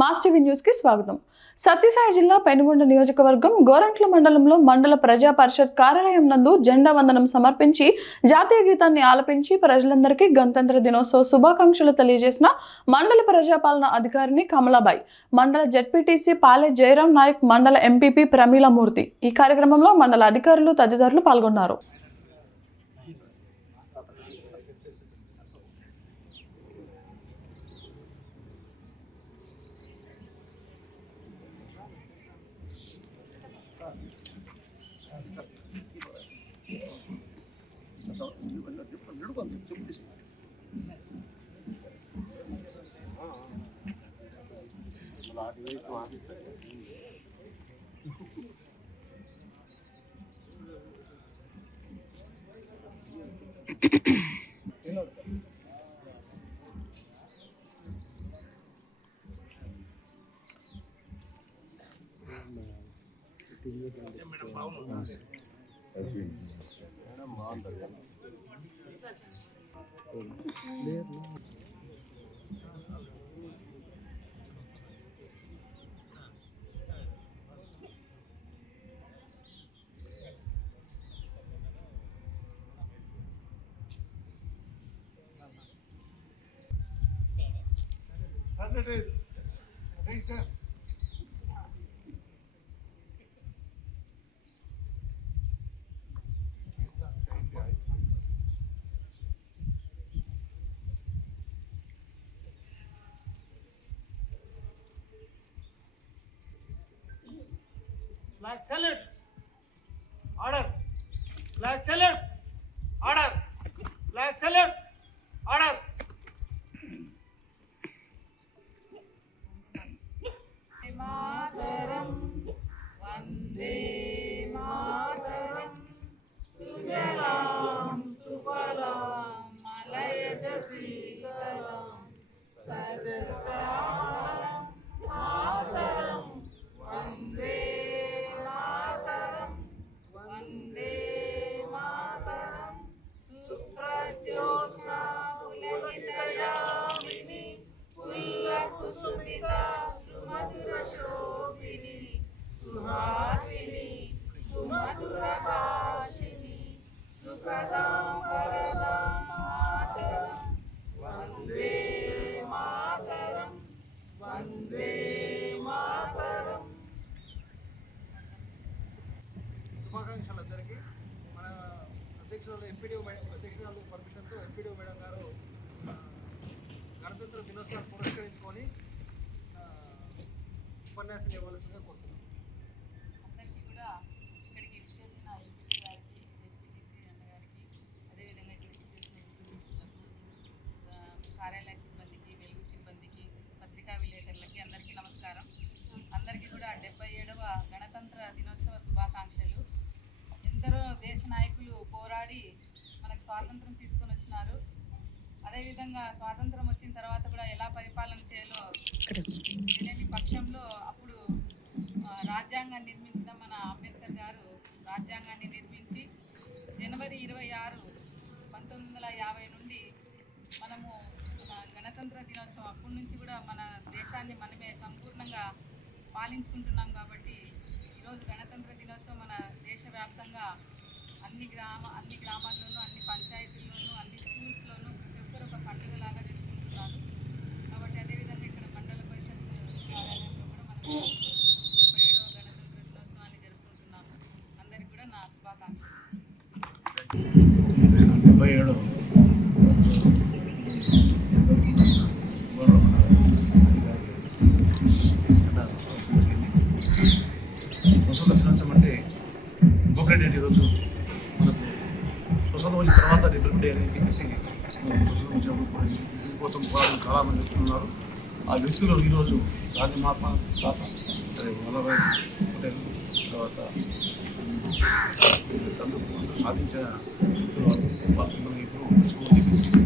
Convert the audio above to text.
Mass TV న్యూస్కి స్వాగతం. సత్యసాయి జిల్లా పెనుగొండ నియోజకవర్గం గోరంట్ల మండలంలో మండల ప్రజా పరిషత్ కార్యాలయం నందు జెండా వందనం సమర్పించి జాతీయ గీతాన్ని ఆలపించి ప్రజలందరికీ గణతంత్ర దినోత్సవ శుభాకాంక్షలు తెలియజేసిన మండల ప్రజాపాలన అధికారిని కమలాబాయి మండల జడ్పీటీసీ పాలె జయరాం నాయక్ మండల ఎంపీపీ ప్రమీలామూర్తి ఈ కార్యక్రమంలో మండల అధికారులు తదితరులు పాల్గొన్నారు. మేడం బాగుంటుంది Black salad. Order. Black salad. Order. Black salad. Order. Vande Mataram सुजलां सुफलां मलयज शीतलां सस्यश्याम శుభాకాంక్షలు అందరికీ మన అధ్యక్షురాలు ఎంపీడీ అధ్యక్షురాలు పర్మిషన్తో ఎంపీడీ మేడం గారు గణతంత్ర దినోత్సవాన్ని పురస్కరించుకొని ఉపన్యాసం ఇవ్వవలసిందిగా కోరుతున్నాం అందరికీ కూడా ఇక్కడికి విచ్చేసిన ఎంపీ గారికి డిప్యూటీసీ అన్నగారికి అదేవిధంగా ఇక్కడికి విచ్చేసిన ఎంపీలకు, ఆ, కార్యాలయ సిబ్బందికి వెలుగు సిబ్బందికి పత్రికా విలేకరులకి అందరికీ నమస్కారం అందరికీ కూడా డెబ్బై ఏడవ గణతంత్ర దినోత్సవ శుభాకాంక్షలు బ్రిటిష్ నాయకులు పోరాడి మనకు స్వాతంత్రం తీసుకొని వచ్చినారు. అదేవిధంగా స్వాతంత్రం వచ్చిన తర్వాత కూడా ఎలా పరిపాలన చేయాలో తెలియని పక్షంలో అప్పుడు రాజ్యాంగాన్ని నిర్మించిన మన అంబేద్కర్ గారు రాజ్యాంగాన్ని నిర్మించి జనవరి ఇరవై ఆరు పంతొమ్మిది వందల యాభై నుండి మనము మన గణతంత్ర దినోత్సవం అప్పటి నుంచి కూడా మన దేశాన్ని మనమే సంపూర్ణంగా పాలించుకుంటున్నాం కాబట్టి ఈరోజు గణతంత్ర దినోత్సవం మన గ్రామ అన్ని గ్రామాల్లోనూ అన్ని పంచాయతీల్లోనూ అన్ని స్కూల్స్లోనూ ప్రతి ఒక్కరు ఒక పండుగలాగా జరుపుకుంటున్నారు. కాబట్టి అదేవిధంగా ఇక్కడ మండల పరిషత్ కార్యాలయంలో కూడా మనం డెబ్బై ఏడవ గణతంత్ర దినోత్సవాన్ని జరుపుకుంటున్నాము. అందరికీ కూడా నా శుభాకాంక్షలు. డెబ్బై ఏడవ స్వతంత్రం తర్వాత రిటర్న్ డే అని చెప్పేసి మనం కోసం వాళ్ళు చాలామంది చెప్తున్నారు ఆ వ్యక్తులు ఈరోజు గాంధీ మహాత్మా తాత వల్లభాయ్ పటేల్ తర్వాత సాధించిన వ్యక్తులు వాళ్ళు. వాళ్ళు ఇప్పుడు స్కూల్ చెప్పేసి